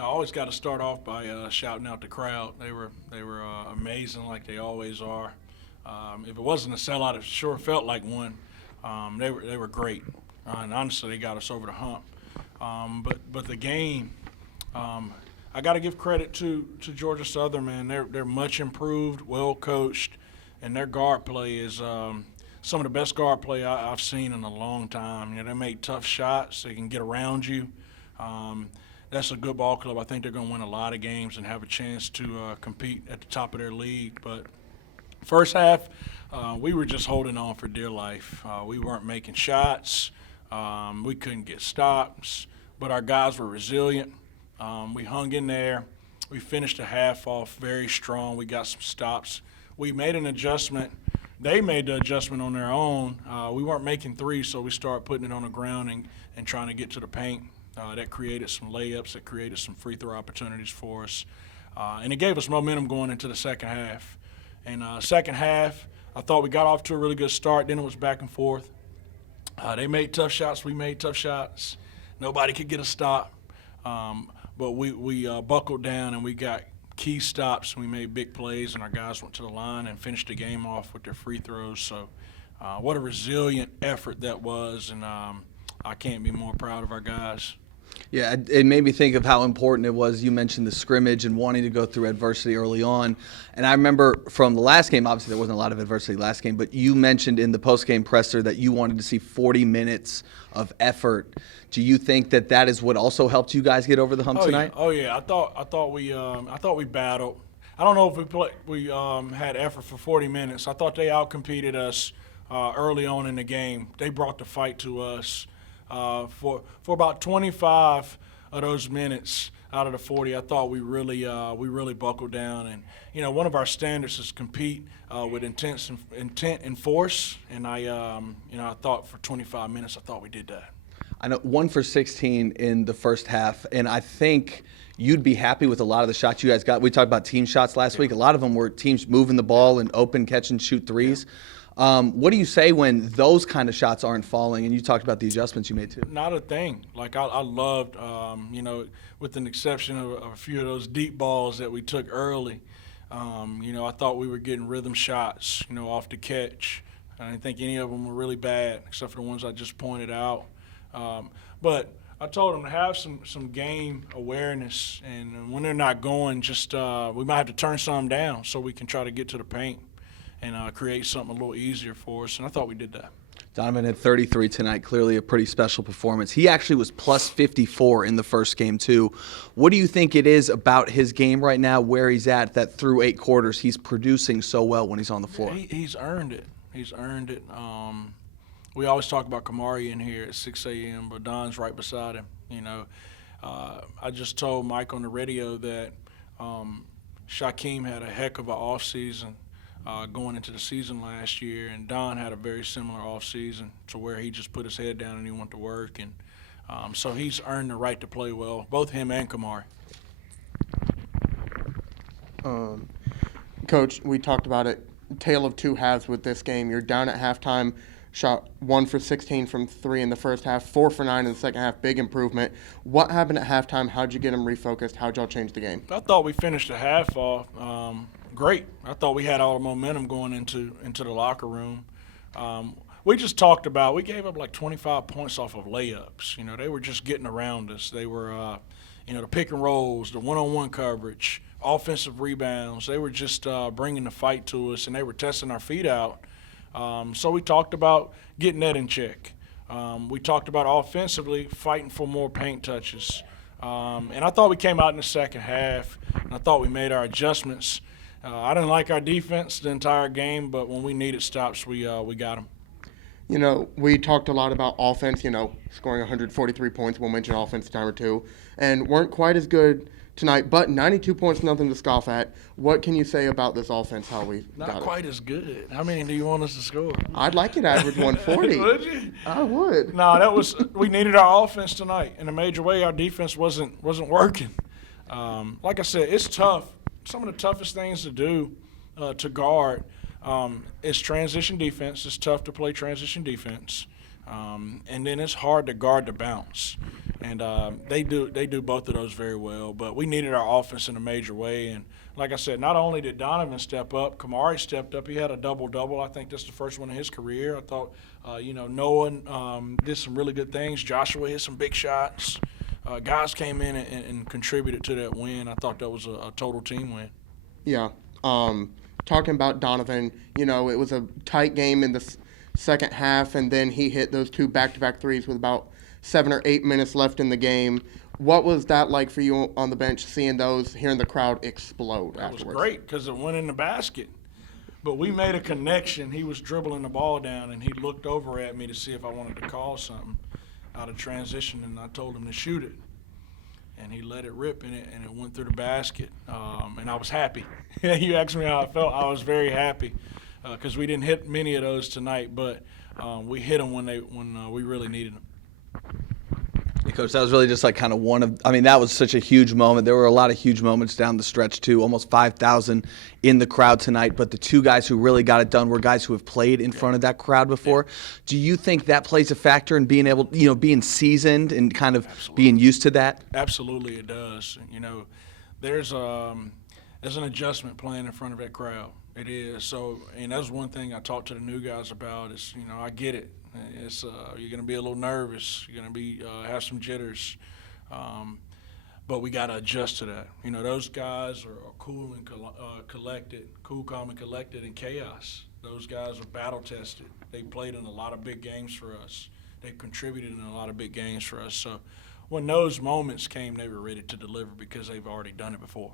I always got to start off by shouting out the crowd. They were amazing, like they always are. If it wasn't a sellout, it sure felt like one. They were great, and honestly, they got us over the hump. But the game, I got to give credit to Georgia Southern, man. They're much improved, well coached, and their guard play is some of the best guard play I've seen in a long time. They make tough shots. They can get around you. That's a good ball club. I think they're going to win a lot of games and have a chance to compete at the top of their league. But first half, we were just holding on for dear life. We weren't making shots. We couldn't get stops, but our guys were resilient. We hung in there. We finished the half off very strong. We got some stops. We made an adjustment. They made the adjustment on their own. We weren't making threes, so we started putting it on the ground and trying to get to the paint. That created some layups. That created some free throw opportunities for us. And it gave us momentum going into the second half. And second half, I thought we got off to a really good start. Then it was back and forth. They made tough shots. We made tough shots. Nobody could get a stop. But we buckled down and we got key stops. We made big plays, and our guys went to the line and finished the game off with their free throws. So what a resilient effort that was, and I can't be more proud of our guys. Yeah, it made me think of how important it was. You mentioned the scrimmage and wanting to go through adversity early on. And I remember from the last game, obviously there wasn't a lot of adversity last game, but you mentioned in the postgame presser that you wanted to see 40 minutes of effort. Do you think that is what also helped you guys get over the hump tonight? Yeah. Oh yeah, I thought we battled. I don't know if we had effort for 40 minutes. I thought they outcompeted us early on in the game. They brought the fight to us. For about 25 of those minutes out of the 40, I thought we really buckled down. And one of our standards is compete with intent and force. And I thought for 25 minutes, I thought we did that. I know 1 for 16 in the first half, and I think you'd be happy with a lot of the shots you guys got. We talked about team shots last week. A lot of them were teams moving the ball and open catch and shoot threes. Yeah. What do you say when those kind of shots aren't falling? And you talked about the adjustments you made too. Not a thing. Like I loved, with an exception of a few of those deep balls that we took early. I thought we were getting rhythm shots, off the catch. I didn't think any of them were really bad, except for the ones I just pointed out. But I told them to have some game awareness, and when they're not going, just we might have to turn some down so we can try to get to the paint and create something a little easier for us, and I thought we did that. Donovan had 33 tonight, clearly a pretty special performance. He actually was plus 54 in the first game, too. What do you think it is about his game right now, where he's at, that through 8 quarters he's producing so well when he's on the floor? He's earned it. He's earned it. We always talk about Kamari in here at 6 a.m., but Don's right beside him. I just told Mike on the radio that Shaquem had a heck of an offseason going into the season last year, and Don had a very similar offseason to where he just put his head down and he went to work, and so he's earned the right to play well, both him and Kamari. Coach, we talked about it, tale of two halves with this game. You're down at halftime, shot 1 for 16 from 3 in the first half, 4 for 9 in the second half, big improvement. What happened at halftime? How'd you get them refocused? How'd y'all change the game? I thought we finished the half off great. I thought we had all the momentum going into the locker room. We just talked about, we gave up like 25 points off of layups. They were just getting around us. They were, the pick and rolls, the one-on-one coverage, offensive rebounds. They were just bringing the fight to us, and they were testing our feet out. So we talked about getting that in check. We talked about offensively fighting for more paint touches. And I thought we came out in the second half, and I thought we made our adjustments. I didn't like our defense the entire game, but when we needed stops, we got them. We talked a lot about offense, scoring 143 points. We'll mention offense a time or two. And weren't quite as good tonight, but 92 points, nothing to scoff at. What can you say about this offense, how we got it? Not quite as good. How many do you want us to score? I'd like it to average 140. Would you? I would. No, we needed our offense tonight. In a major way, our defense wasn't working. Like I said, it's tough. Some of the toughest things to do to guard is transition defense. It's tough to play transition defense. and then it's hard to guard the bounce. And they do both of those very well. But we needed our offense in a major way. And like I said, not only did Donovan step up, Kamari stepped up. He had a double-double. I think that's the first one in his career. I thought, Noah did some really good things. Joshua hit some big shots. Guys came in and contributed to that win. I thought that was a total team win. Yeah. Talking about Donovan, it was a tight game in the second half, and then he hit those 2 back-to-back threes with about 7 or 8 minutes left in the game. What was that like for you on the bench, seeing those, hearing the crowd explode afterwards? It was great because it went in the basket. But we made a connection. He was dribbling the ball down, and he looked over at me to see if I wanted to call something out of transition, and I told him to shoot it. And he let it rip in it, and it went through the basket. And I was happy. You asked me how I felt. I was very happy because we didn't hit many of those tonight, but we hit them when we really needed them. Coach, that was really just like kind of that was such a huge moment. There were a lot of huge moments down the stretch too, almost 5,000 in the crowd tonight. But the 2 guys who really got it done were guys who have played in front of that crowd before. Yeah. Do you think that plays a factor in being able, being seasoned and kind of being used to that? Absolutely, it does. There's an adjustment playing in front of that crowd. It is. So, and that's one thing I talked to the new guys about is, I get it. It's you're going to be a little nervous. You're going to be have some jitters, but we got to adjust to that. Those guys are cool and collected, cool, calm, and collected in chaos. Those guys are battle tested. They played in a lot of big games for us. They've contributed in a lot of big games for us. So when those moments came, they were ready to deliver because they've already done it before.